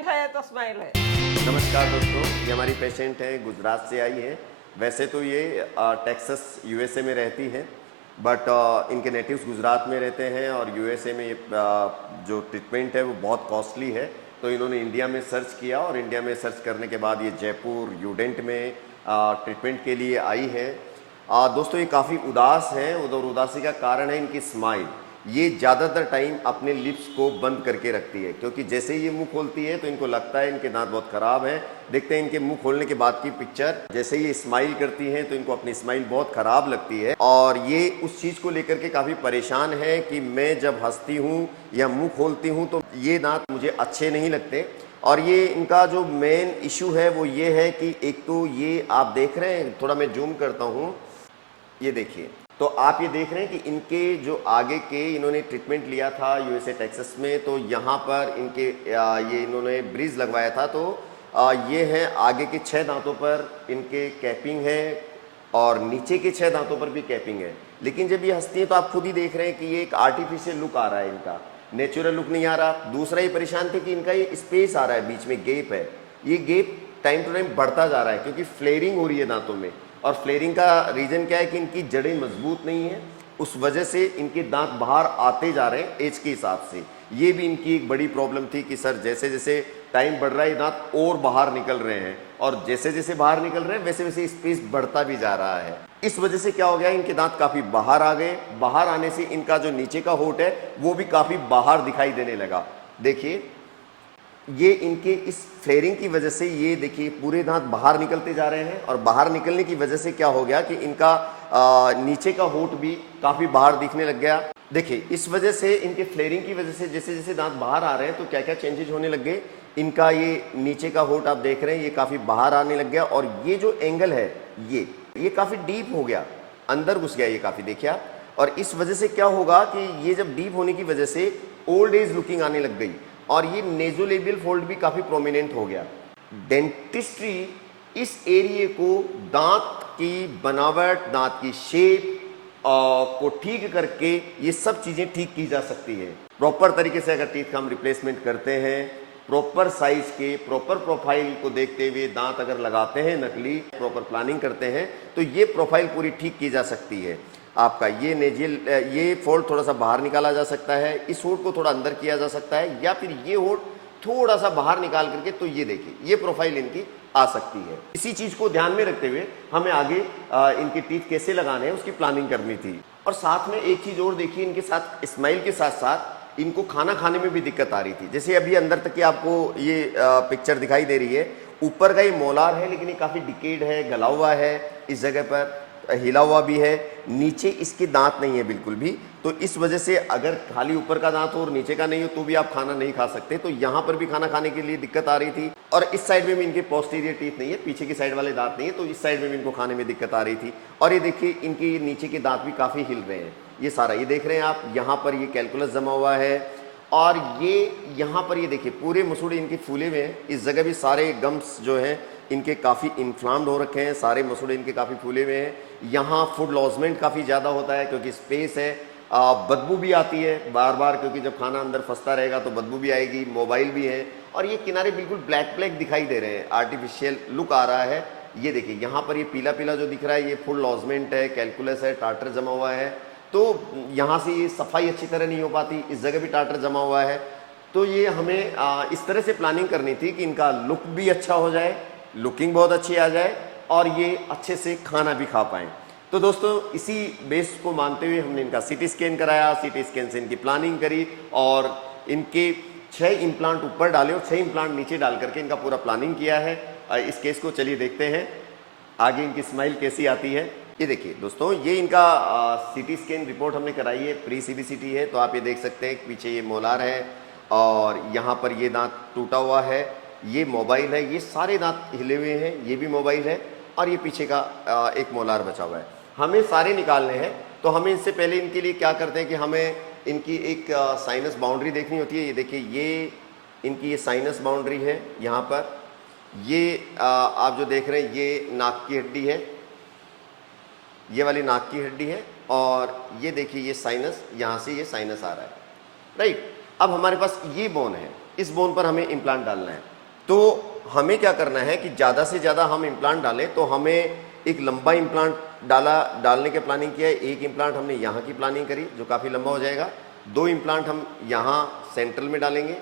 Patient है तो smile है। नमस्कार दोस्तों, ये हमारी पेशेंट है, गुजरात से आई है। वैसे तो ये टेक्सास यूएसए में रहती है, बट इनके नेटिव्स गुजरात में रहते हैं और यूएसए में ये जो ट्रीटमेंट है वो बहुत कॉस्टली है। तो इन्होंने इंडिया में सर्च किया और इंडिया में सर्च करने के बाद ये जयपुर यूडेंट में ट्रीटमेंट के लिए आई है। दोस्तों ये काफ़ी उदास हैं और उदासी का कारण है इनकी स्माइल। ये ज़्यादातर टाइम अपने लिप्स को बंद करके रखती है, क्योंकि जैसे ही ये मुंह खोलती है तो इनको लगता है इनके दांत बहुत ख़राब हैं। देखते हैं इनके मुंह खोलने के बाद की पिक्चर। जैसे ही ये स्माइल करती हैं तो इनको अपनी स्माइल बहुत ख़राब लगती है और ये उस चीज़ को लेकर के काफ़ी परेशान है कि मैं जब हंसती हूँ या मुँह खोलती हूँ तो ये दाँत मुझे अच्छे नहीं लगते। और ये इनका जो मेन इशू है वो ये है कि एक तो ये आप देख रहे हैं, थोड़ा मैं जूम करता हूँ, ये देखिए। तो आप ये देख रहे हैं कि इनके जो आगे के इन्होंने ट्रीटमेंट लिया था यूएसए टेक्सास में, तो यहाँ पर इनके ये इन्होंने ब्रिज लगवाया था। तो ये हैं आगे के 6 दांतों पर इनके कैपिंग है और नीचे के 6 दांतों पर भी कैपिंग है। लेकिन जब ये हंसती है तो आप खुद ही देख रहे हैं कि ये एक आर्टिफिशियल लुक आ रहा है, इनका नेचुरल लुक नहीं आ रहा। दूसरा ये परेशान थे कि इनका ये स्पेस आ रहा है, बीच में गैप है। ये गैप टाइम टू टाइम बढ़ता जा रहा है क्योंकि फ्लेयरिंग हो रही है दांतों में। और फ्लेयरिंग का रीज़न क्या है कि इनकी जड़ें मजबूत नहीं है, उस वजह से इनके दांत बाहर आते जा रहे हैं एज के हिसाब से। ये भी इनकी एक बड़ी प्रॉब्लम थी कि सर जैसे जैसे टाइम बढ़ रहा है दांत और बाहर निकल रहे हैं, और जैसे जैसे बाहर निकल रहे हैं वैसे वैसे स्पेस बढ़ता भी जा रहा है। इस वजह से क्या हो गया, इनके दांत काफ़ी बाहर आ गए। बाहर आने से इनका जो नीचे का होंठ है वो भी काफ़ी बाहर दिखाई देने लगा। देखिए ये इनके इस फ्लेयरिंग की वजह से ये देखिए पूरे दांत बाहर निकलते जा रहे हैं, और बाहर निकलने की वजह से क्या हो गया कि इनका नीचे का होंठ भी काफ़ी बाहर दिखने लग गया। देखिए इस वजह से इनके फ्लेयरिंग की वजह से जैसे जैसे दांत बाहर आ रहे हैं तो क्या क्या चेंजेज होने लग गए। इनका ये नीचे का होंठ आप देख रहे हैं ये काफ़ी बाहर आने लग गया, और ये जो एंगल है ये काफ़ी डीप हो गया, अंदर घुस गया ये काफ़ी, देखिए आप। और इस वजह से क्या होगा कि ये जब डीप होने की वजह से ओल्ड एज लुकिंग आने लग गई, और ये नेजोलेबियल फोल्ड भी काफ़ी प्रोमिनेंट हो गया। डेंटिस्ट्री इस एरिए को दांत की बनावट, दांत की शेप को ठीक करके ये सब चीज़ें ठीक की जा सकती है। प्रॉपर तरीके से अगर टीथ का हम रिप्लेसमेंट करते हैं, प्रॉपर साइज के, प्रॉपर प्रोफाइल को देखते हुए दांत अगर लगाते हैं नकली, प्रॉपर प्लानिंग करते हैं तो ये प्रोफाइल पूरी ठीक की जा सकती है। आपका ये नेजियल ये फोल्ड थोड़ा सा बाहर निकाला जा सकता है, इस होंठ को थोड़ा अंदर किया जा सकता है, या फिर ये होंठ थोड़ा सा बाहर निकाल करके, तो ये देखिए ये प्रोफाइल इनकी आ सकती है। इसी चीज़ को ध्यान में रखते हुए हमें आगे इनके टीथ कैसे लगाने हैं उसकी प्लानिंग करनी थी। और साथ में एक चीज़ और देखिए, इनके साथ स्माइल के साथ साथ इनको खाना खाने में भी दिक्कत आ रही थी। जैसे अभी अंदर तक की आपको ये पिक्चर दिखाई दे रही है, ऊपर का ये मोलार है लेकिन ये काफ़ी डिकेड है, गला हुआ है, इस जगह पर हिला हुआ भी है। नीचे इसके दांत नहीं है बिल्कुल भी, तो इस वजह से अगर खाली ऊपर का दांत हो और नीचे का नहीं हो तो भी आप खाना नहीं खा सकते। तो यहाँ पर भी खाना खाने के लिए दिक्कत आ रही थी। और इस साइड में भी इनके पोस्टीरियर टीथ नहीं है, पीछे की साइड वाले दांत नहीं है, तो इस साइड में भी इनको खाने में दिक्कत आ रही थी। और ये देखिए इनके नीचे के दांत भी काफ़ी हिल रहे हैं, ये सारा ये देख रहे हैं आप। यहाँ पर ये कैलकुलस जमा हुआ है, और ये यहाँ पर ये देखिए पूरे मसूड़े इनके फूले हुए हैं। इस जगह भी सारे गम्स जो हैं इनके काफ़ी इन्फ्लाम्ड हो रखे हैं, सारे मसूड़े इनके काफ़ी फूले हुए हैं। यहाँ फूड लॉजमेंट काफ़ी ज़्यादा होता है क्योंकि स्पेस है। बदबू भी आती है बार बार, क्योंकि जब खाना अंदर फंसता रहेगा तो बदबू भी आएगी। मोबाइल भी है, और ये किनारे बिल्कुल ब्लैक ब्लैक दिखाई दे रहे हैं, आर्टिफिशियल लुक आ रहा है। ये देखिए यहाँ पर ये पीला पीला जो दिख रहा है ये फूड लॉजमेंट है, कैलकुलस है, टार्टर जमा हुआ है। तो यहाँ से ये सफाई अच्छी तरह नहीं हो पाती, इस जगह भी टार्टर जमा हुआ है। तो ये हमें इस तरह से प्लानिंग करनी थी कि इनका लुक भी अच्छा हो जाए, लुकिंग बहुत अच्छी आ जाए, और ये अच्छे से खाना भी खा पाएँ। तो दोस्तों इसी बेस को मानते हुए हमने इनका सीटी स्कैन कराया, सीटी स्कैन से इनकी प्लानिंग करी, और इनके 6 इम्प्लांट ऊपर डाले और 6 इम्प्लांट नीचे डाल करके इनका पूरा प्लानिंग किया है। इस केस को चलिए देखते हैं आगे इनकी स्माइल कैसी आती है। ये देखिए दोस्तों, ये इनका सीटी स्कैन रिपोर्ट हमने कराई है, प्री सीबीसीटी है। तो आप ये देख सकते हैं पीछे ये मोलार है, और यहाँ पर ये दांत टूटा हुआ है, ये मोबाइल है, ये सारे दांत हिले हुए हैं, ये भी मोबाइल है, और ये पीछे का एक मोलार बचा हुआ है। हमें सारे निकालने हैं, तो हमें इससे पहले इनके लिए क्या करते हैं कि हमें इनकी एक साइनस बाउंड्री देखनी होती है। ये देखिए ये इनकी ये साइनस बाउंड्री है, यहाँ पर ये आप जो देख रहे हैं ये नाक की हड्डी है, ये वाली नाक की हड्डी है, और ये देखिए ये साइनस, यहाँ से ये साइनस आ रहा है, राइट। अब हमारे पास ये बोन है, इस बोन पर हमें इम्प्लांट डालना है। तो हमें क्या करना है कि ज़्यादा से ज़्यादा हम इम्प्लांट डालें, तो हमें एक लंबा इम्प्लांट डालने की प्लानिंग किया है। एक इम्प्लांट हमने यहाँ की प्लानिंग करी जो काफ़ी लंबा हो जाएगा, 2 इम्प्लांट हम यहाँ सेंट्रल में डालेंगे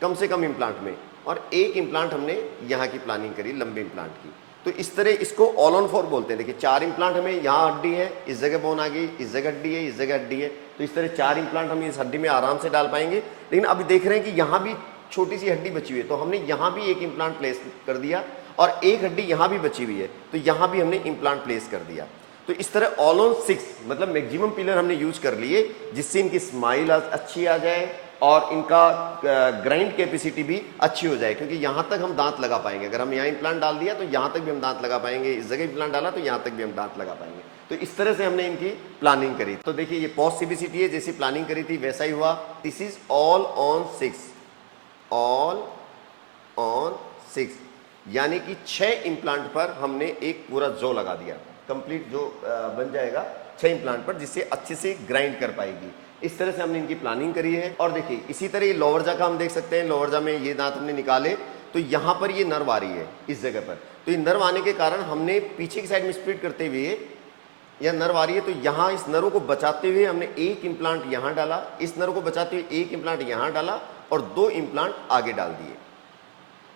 कम से कम इम्प्लांट में, और एक इम्प्लांट हमने यहाँ की प्लानिंग करी लंबे इम्प्लांट की। तो इस तरह इसको ऑल ऑन 4 बोलते हैं। देखिए 4 इम्प्लांट हमें, यहाँ हड्डी है, इस जगह बोन आ गई, इस जगह हड्डी है, इस जगह हड्डी है, तो इस तरह 4 इम्प्लांट हम इस हड्डी में आराम से डाल पाएंगे। लेकिन अभी देख रहे हैं कि यहाँ भी छोटी सी हड्डी बची हुई है, तो हमने यहाँ भी एक इम्प्लांट प्लेस कर दिया, और एक हड्डी यहाँ भी बची हुई है, तो यहाँ भी हमने इम्प्लांट प्लेस कर दिया। तो इस तरह ऑल ऑन 6 मतलब मैक्सिमम पिलर हमने यूज कर लिए, जिससे इनकी स्माइल अच्छी आ जाए और इनका ग्राइंड कैपेसिटी भी अच्छी हो जाए, क्योंकि यहाँ तक हम दांत लगा पाएंगे। अगर हम यहाँ इम्प्लांट डाल दिया तो यहाँ तक भी हम दांत लगा पाएंगे, इस जगह इम्प्लांट डाला तो यहाँ तक भी हम दांत लगा पाएंगे। तो इस तरह से हमने इनकी प्लानिंग करी। तो देखिए ये पोस्ट सीबीसीटी है, जैसी प्लानिंग करी थी वैसा ही हुआ। This is all on 6, all on 6, यानी कि 6 इम्प्लांट पर हमने एक पूरा जो लगा दिया, कंप्लीट जो बन जाएगा 6 इम्प्लांट पर, जिससे अच्छे से ग्राइंड कर पाएगी। इस तरह से हमने इनकी प्लानिंग करी है। और देखिए इसी तरह ये लोअर जा का हम देख सकते हैं। लोअर जा में ये दांत हमने निकाले, तो यहाँ पर ये नर्व आ रही है इस जगह पर, तो ये नर्व आने के कारण हमने पीछे की साइड में स्प्लिट करते हुए यह नर्व आ रही है, तो यहाँ इस नर्व को बचाते हुए हमने एक इम्प्लांट यहाँ डाला, इस नर्व को बचाते हुए एक इम्प्लांट यहाँ डाला, और 2 इम्प्लांट आगे डाल दिए।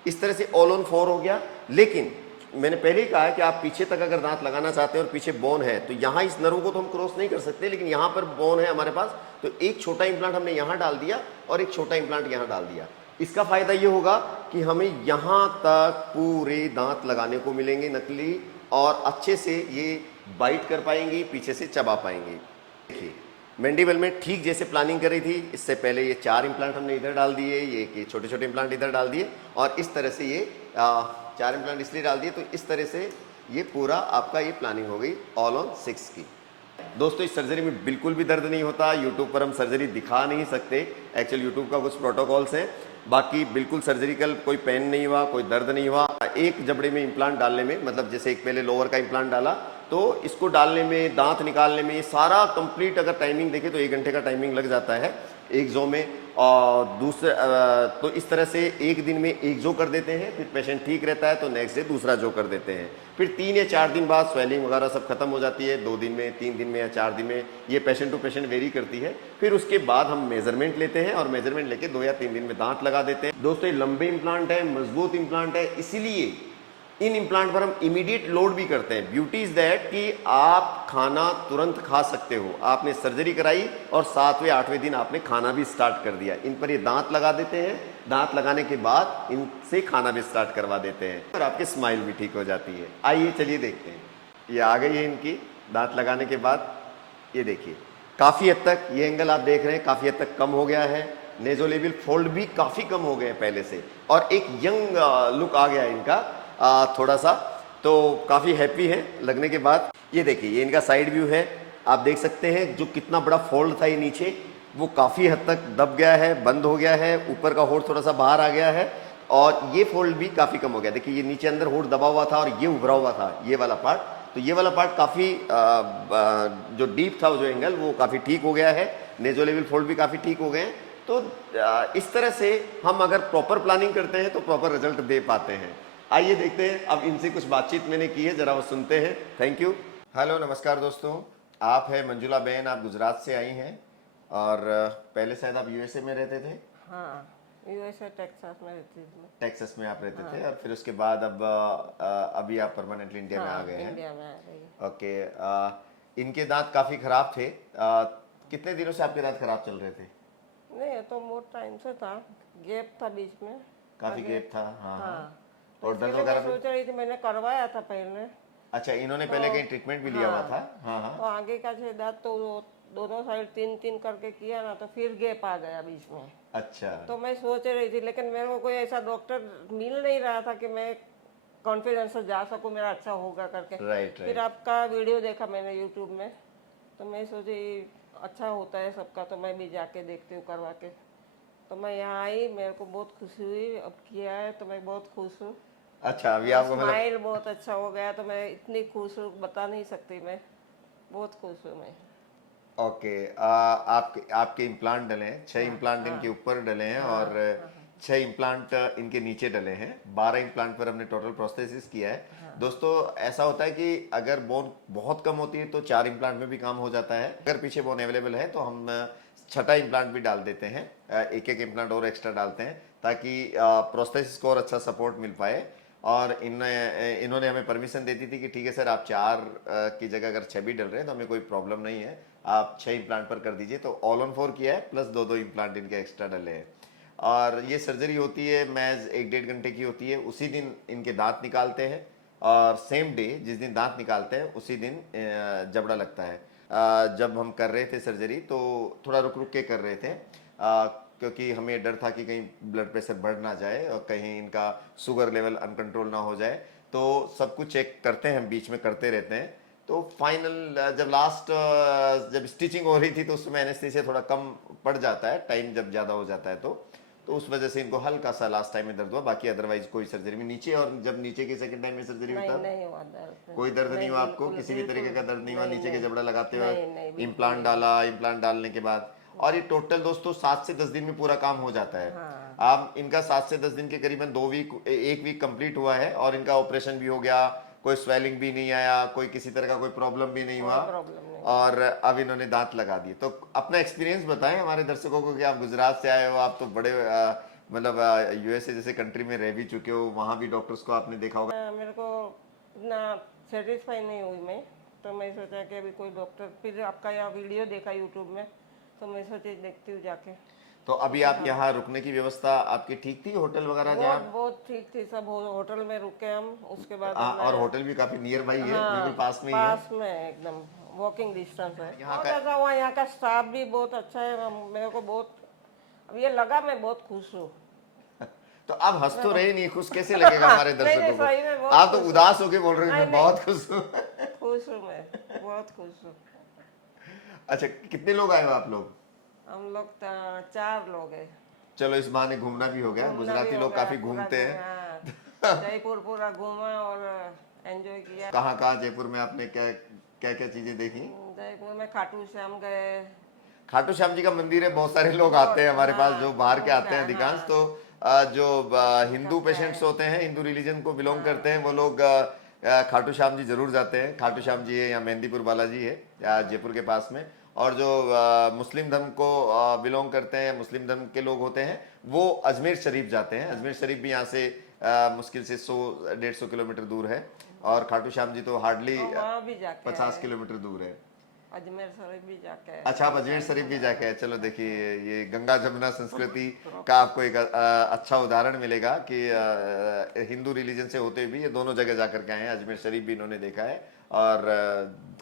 इस तरह से ऑल ऑन 4 हो गया। लेकिन मैंने पहले ही कहा है कि आप पीछे तक अगर दांत लगाना चाहते हैं और पीछे बोन है, तो यहाँ इस नर्व को तो हम क्रॉस नहीं कर सकते, लेकिन यहाँ पर बोन है हमारे पास, तो एक छोटा इम्प्लांट हमने यहाँ डाल दिया और एक छोटा इम्प्लांट यहाँ डाल दिया। इसका फायदा ये होगा कि हमें यहाँ तक पूरे दांत लगाने को मिलेंगे नकली, और अच्छे से ये बाइट कर पाएंगी, पीछे से चबा पाएंगी। देखिए मैंडिबल में ठीक जैसे प्लानिंग करी थी, इससे पहले ये 4 इम्प्लांट हमने इधर डाल दिए, ये छोटे छोटे इम्प्लांट इधर डाल दिए, और इस तरह से ये 4 इम्प्लांट इसलिए डाल दिए। तो इस तरह से ये पूरा आपका ये प्लानिंग हो गई ऑल ऑन 6 की। दोस्तों इस सर्जरी में बिल्कुल भी दर्द नहीं होता। यूट्यूब पर हम सर्जरी दिखा नहीं सकते, एक्चुअल यूट्यूब का कुछ प्रोटोकॉल्स हैं। बाकी बिल्कुल सर्जरिकल, कोई पेन नहीं हुआ, कोई दर्द नहीं हुआ। एक जबड़े में इम्प्लांट डालने में, मतलब जैसे एक पहले लोअर का इम्प्लांट डाला, तो इसको डालने में, दांत निकालने में, ये सारा कंप्लीट अगर टाइमिंग देखें तो 1 घंटे का टाइमिंग लग जाता है एक जो में। और दूसरे तो इस तरह से एक दिन में एक जो कर देते हैं, फिर पेशेंट ठीक रहता है तो नेक्स्ट डे दूसरा जो कर देते हैं। फिर 3 या 4 दिन बाद स्वेलिंग वगैरह सब खत्म हो जाती है, 2 दिन में, 3 दिन में या 4 दिन में, ये पेशेंट टू पेशेंट वेरी करती है। फिर उसके बाद हम मेजरमेंट लेते हैं और मेजरमेंट लेके 2 या 3 दिन में दांत लगा देते हैं। दोस्तों ये लंबे इम्प्लांट है, मजबूत इम्प्लांट है, इसीलिए इन इम्प्लांट पर हम इमीडिएट लोड भी करते हैं। ब्यूटी इज दैट कि आप खाना तुरंत खा सकते हो। आपने सर्जरी कराई और 7वें 8वें दिन आपने खाना भी स्टार्ट कर दिया। इन पर ये दांत लगा देते हैं, दांत लगाने के बाद इनसे खाना भी स्टार्ट करवा देते हैं और आपकी स्माइल भी ठीक हो जाती है। आइए चलिए देखते हैं। ये आ गई है इनकी दांत लगाने के बाद। ये देखिए काफ़ी हद तक ये एंगल आप देख रहे हैं काफ़ी हद तक कम हो गया है। नेजोलेबियल फोल्ड भी काफ़ी कम हो गए हैं पहले से, और एक यंग लुक आ गया है इनका थोड़ा सा। तो काफ़ी हैप्पी है लगने के बाद। ये देखिए ये इनका साइड व्यू है, आप देख सकते हैं जो कितना बड़ा फोल्ड था ये नीचे, वो काफ़ी हद तक दब गया है, बंद हो गया है। ऊपर का होठ थोड़ा सा बाहर आ गया है, और ये फोल्ड भी काफ़ी कम हो गया। देखिए ये नीचे अंदर होठ दबा हुआ था और ये उभरा हुआ था, ये वाला पार्ट। तो ये वाला पार्ट काफ़ी जो डीप था, जो एंगल, वो काफ़ी ठीक हो गया है। नेजोलेबियल फोल्ड भी काफ़ी ठीक हो गए हैं। तो इस तरह से हम अगर प्रॉपर प्लानिंग करते हैं तो प्रॉपर रिजल्ट दे पाते हैं। आइए देखते हैं, अब इनसे कुछ बातचीत मैंने की है, जरा वो सुनते हैं। Thank you. हेलो नमस्कार दोस्तों, आप है मंजुला बहन, आप गुजरात से आई हैं और पहले शायद आप यूएसए में रहते थे। हाँ, यूएसए टेक्सास में रहती थी। टेक्सास में आप रहते थे, और फिर उसके बाद अब अभी आप परमानेंटली इंडिया में आ गए हैं। इंडिया में आ गई। ओके, इनके दांत काफ़ी ख़राब थे। कितने दिनों से आपके दांत खराब चल रहे थे? नहीं, तो बहुत टाइम से था, गैप था बीच में, काफ़ी गैप था। हाँ हाँ। और दर्द इसलिए वगैरह मैं सोच रही थी, मैंने करवाया था पहले। अच्छा, इन्होंने पहले कहीं ट्रीटमेंट भी लिया हुआ था? हाँ हाँ। तो आगे का जो दांत तो वो दोनों साइड 3-3 करके किया ना, तो फिर गैप आ गया बीच में। अच्छा। तो मैं सोच रही थी, लेकिन मेरे को कोई ऐसा डॉक्टर मिल नहीं रहा था कि मैं कॉन्फिडेंस से जा सकूं, मेरा अच्छा होगा करके। राइट फिर आपका वीडियो देखा मैंने यूट्यूब में, तो मैं सोची अच्छा होता है सबका, तो मैं भी जाके देखती हूँ करवा के। तो मैं यहाँ आई, मेरे को बहुत खुशी हुई। अब किया है तो मैं बहुत खुश हूँ। अच्छा, अभी आपको मतलब स्माइल बहुत अच्छा हो गया, तो मैं इतनी खुश हूँ बता नहीं सकती। मैं बहुत खुश हूँ मैं। ओके, आपके इम्प्लांट डले हैं, 6 इम्प्लांट इनके ऊपर डले हैं, और 6 इम्प्लांट इनके नीचे डले हैं, 12 इम्प्लांट पर हमने टोटल प्रोस्थेसिस किया है। दोस्तों ऐसा होता है कि अगर बोन बहुत कम होती है तो 4 इम्प्लांट में भी काम हो जाता है। अगर पीछे बोन अवेलेबल है तो हम छठा इम्प्लांट भी डाल देते हैं, एक एक इम्प्लांट और एक्स्ट्रा डालते हैं ताकि प्रोस्थेसिस को और अच्छा सपोर्ट मिल पाए। और इन्होंने हमें परमिशन देती थी कि ठीक है सर, आप 4 की जगह अगर 6 भी डल रहे हैं तो हमें कोई प्रॉब्लम नहीं है, आप 6 इम्प्लांट पर कर दीजिए। तो ऑल ऑन 4 किया है, प्लस 2 इम्प्लांट इनके एक्स्ट्रा डले हैं। और ये सर्जरी होती है महज 1-1.5 घंटे की होती है। उसी दिन इनके दांत निकालते हैं और सेम डे जिस दिन दांत निकालते हैं उसी दिन जबड़ा लगता है। जब हम कर रहे थे सर्जरी तो थोड़ा रुक रुक के कर रहे थे, क्योंकि हमें डर था कि कहीं ब्लड प्रेशर बढ़ ना जाए और कहीं इनका शुगर लेवल अनकंट्रोल ना हो जाए। तो सब कुछ चेक करते हैं, बीच में करते रहते हैं। तो फाइनल जब लास्ट जब स्टिचिंग हो रही थी तो उसमें एनेस्थीसिया थोड़ा कम पड़ जाता है, टाइम जब ज़्यादा हो जाता है तो उस वजह से इनको हल्का सा लास्ट टाइम में दर्द हुआ। बाकी अदरवाइज कोई सर्जरी में नीचे, और जब नीचे की सेकंड टाइम में सर्जरी हुई तब नहीं हुआ दर्द, कोई दर्द नहीं हुआ आपको, बिल्कुल, किसी भी तरीके का दर्द नहीं हुआ नीचे के जबड़ा लगाते नहीं, वक्त? बिल्कुल इम्प्लांट डाला, इम्प्लांट डालने के बाद, और ये टोटल दोस्तों 7 से 10 दिन में पूरा काम हो जाता है। हाँ। आप इनका 7 से 10 दिन के करीबन 2 वीक, 1 वीक कंप्लीट हुआ है और इनका ऑपरेशन भी हो गया, कोई स्वेलिंग भी नहीं आया, कोई किसी तरह का कोई प्रॉब्लम भी नहीं हुआ, प्रॉब्लम नहीं। और अब इन्होंने दांत लगा दिए। तो अपना एक्सपीरियंस बताएं हमारे दर्शकों को कि आप गुजरात से आए हो, आप तो बड़े मतलब यूएसए जैसे कंट्री में रह भी चुके हो, वहां भी डॉक्टर्स को आपने देखा होगा। मेरे को इतना सेटिस्फाई नहीं हुई मैं, तो मैं सोचा कि अभी कोई डॉक्टर, फिर आपका यहाँ वीडियो देखा यूट्यूब में तो मैं सोची देखती हूँ जाके। तो अभी आप यहाँ रुकने की व्यवस्था आपकी ठीक थी, होटल वगैरह जहाँ? बहुत ठीक थी, सब होटल में रुके हम। उसके बाद और होटल भी काफी नियर बाई है, बिल्कुल पास में ही है। पास में एकदम वॉकिंग डिस्टेंस है। बहुत अच्छा हुआ, यहाँ का स्टाफ भी बहुत अच्छा है। मेरे को बहुत अब ये लगा, मैं बहुत खुश हूँ। तो आप हंस तो रहे नहीं, खुश कैसे लगेगा हमारे दर्शकों सही में को? बहुत आप तो उदास होके बोल रहे हैं मैं बहुत खुश हूँ। खुश हूँ, मैं बहुत खुश हूँ। अच्छा, कितने लोग आए हो आप लोग? हम लोग 4 लोग हैं। चलो इस बहाने घूमना भी हो गया, गुजराती लोग काफी घूमते हैं। जयपुर पूरा घूमा और एंजॉय किया। कहाँ कहाँ जयपुर में आपने क्या क्या क्या चीजें देखी? जयपुर में खाटू श्याम गए। खाटू श्याम जी का मंदिर है, बहुत सारे लोग आते हैं हमारे पास जो बाहर के आते हैं अधिकांश। तो जो हिंदू पेशेंट्स होते हैं, हिंदू रिलीजन को बिलोंग करते हैं, वो लोग खाटू श्याम जी जरूर जाते हैं। खाटू श्याम जी है, यहाँ मेहंदीपुर बालाजी है जयपुर के पास में। और जो मुस्लिम धर्म को बिलोंग करते हैं, मुस्लिम धर्म के लोग होते हैं, वो अजमेर शरीफ जाते हैं। अजमेर शरीफ भी यहाँ से मुश्किल से 100-150 किलोमीटर दूर है, और खाटू श्याम जी तो हार्डली 50 किलोमीटर दूर है। अजमेर शरीफ भी जाके। अच्छा, आप अजमेर शरीफ भी जाके आए। चलो देखिए, ये गंगा जमुना संस्कृति का आपको एक अच्छा उदाहरण मिलेगा कि हिंदू रिलीजन से होते हुए भी ये दोनों जगह जाकर के आए हैं। अजमेर शरीफ भी इन्होंने देखा है और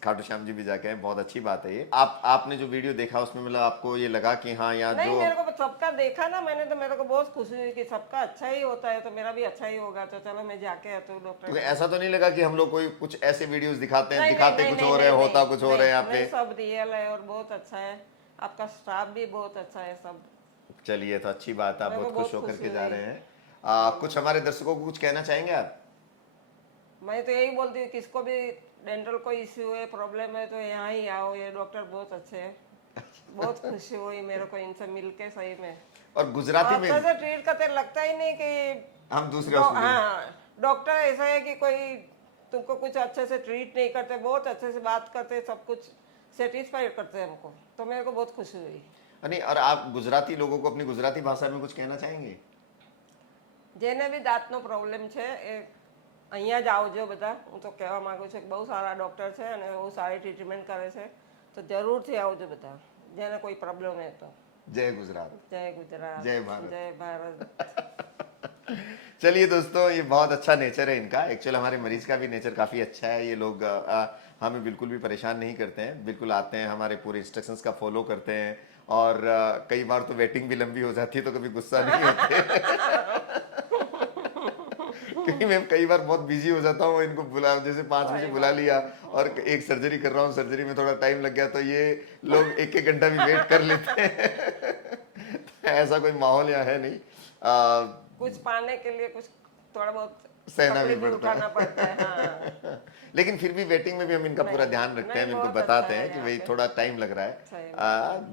खाटू श्याम जी भी जाके आए। बहुत अच्छी बात है ये। आपने जो वीडियो देखा उसमें मतलब आपको ये लगा कि हाँ यहाँ नहीं, जो मेरे को सबका देखा ना मैंने, तो मेरे को बहुत खुशी हुई कि सबका अच्छा ही होता है तो मेरा भी अच्छा ही होगा। तो चलो मैं जाके आती हूँ डॉक्टर। तो ऐसा तो नहीं लगा कि हम लोग कोई कुछ ऐसे वीडियोस दिखाते हैं, दिखाते कुछ और है, होता कुछ और है यहाँ पे? सब रियल है और बहुत अच्छा है। आपका स्टाफ भी बहुत अच्छा है सब। चलिए, तो अच्छी बात है, आप बहुत खुश होकर के जा रहे हैं। कुछ हमारे दर्शकों को कुछ कहना चाहेंगे आप? मैं तो यही बोलती हूँ, किसको भी डेंटल को इश्यू है, प्रॉब्लम है, तो यहाँ ही आओ। ये डॉक्टर बहुत अच्छे हैं। बहुत खुशी हुई मेरे को इनसे मिलके, सही में। और गुजराती में अच्छे से ट्रीट करते, लगता ही नहीं कि हम दूसरे हाँ, डॉक्टर ऐसा है कि कोई तुमको कुछ अच्छे से ट्रीट नहीं करते, बहुत अच्छे से बात करते, सब कुछ सेटिस्फाइड करते हैं हमको। तो मेरे को बहुत खुशी हुई। नहीं, और आप गुजराती लोगों को अपनी गुजराती भाषा में कुछ कहना चाहेंगे? जेने भी दांतનો પ્રોબ્લેમ છે એ અહીંયા જ આવજો બધા। હું તો કહેવા માંગુ છું કે બહુ સારા ડૉક્ટર છે અને બહુ સારી ટ્રીટમેન્ટ કરે છે, તો જરૂરથી આવજો બધા, જેને કોઈ પ્રોબ્લેમ હોય તો। जय गुजरात, जय गुजरात, जय भारत। जय भारत। चलिए दोस्तों, ये बहुत अच्छा नेचर है इनका। एक्चुअल हमारे मरीज का भी नेचर काफ़ी अच्छा है। ये लोग हमें बिल्कुल भी परेशान नहीं करते हैं, बिल्कुल आते हैं, हमारे पूरे इंस्ट्रक्शंस का फॉलो करते हैं। और कई बार तो वेटिंग भी लंबी हो जाती है तो कभी गुस्सा नहीं होते। क्योंकि मैं कई बार बहुत बिजी हो जाता हूँ, इनको बुला, जैसे 5 बजे बुला लिया और एक सर्जरी कर रहा हूँ, सर्जरी में थोड़ा टाइम लग गया तो ये लोग 1-1 घंटा भी वेट कर लेते हैं। ऐसा कोई माहौल यहाँ है नहीं। कुछ पाने के लिए कुछ थोड़ा बहुत सहना भी तकलीफ पड़ता उठाना है। हाँ। लेकिन फिर भी वेटिंग में भी हम इनका पूरा ध्यान रखते हैं, हम इनको बताते हैं कि भाई थोड़ा टाइम लग रहा है,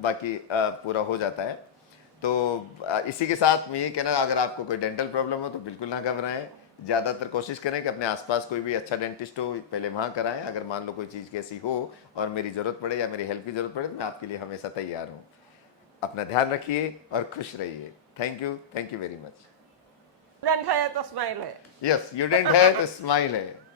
बाकी पूरा हो जाता है। तो इसी के साथ मैं ये कहना, अगर आपको कोई डेंटल प्रॉब्लम हो तो बिल्कुल ना घबराएं, ज़्यादातर कोशिश करें कि अपने आसपास कोई भी अच्छा डेंटिस्ट हो पहले वहाँ कराएं। अगर मान लो कोई चीज़ कैसी हो और मेरी ज़रूरत पड़े या मेरी हेल्प की ज़रूरत पड़े तो मैं आपके लिए हमेशा तैयार हूँ। अपना ध्यान रखिए और खुश रहिए। Thank you very much. Student है तो स्माइल है। यस, स्टूडेंट है तो स्माइल है।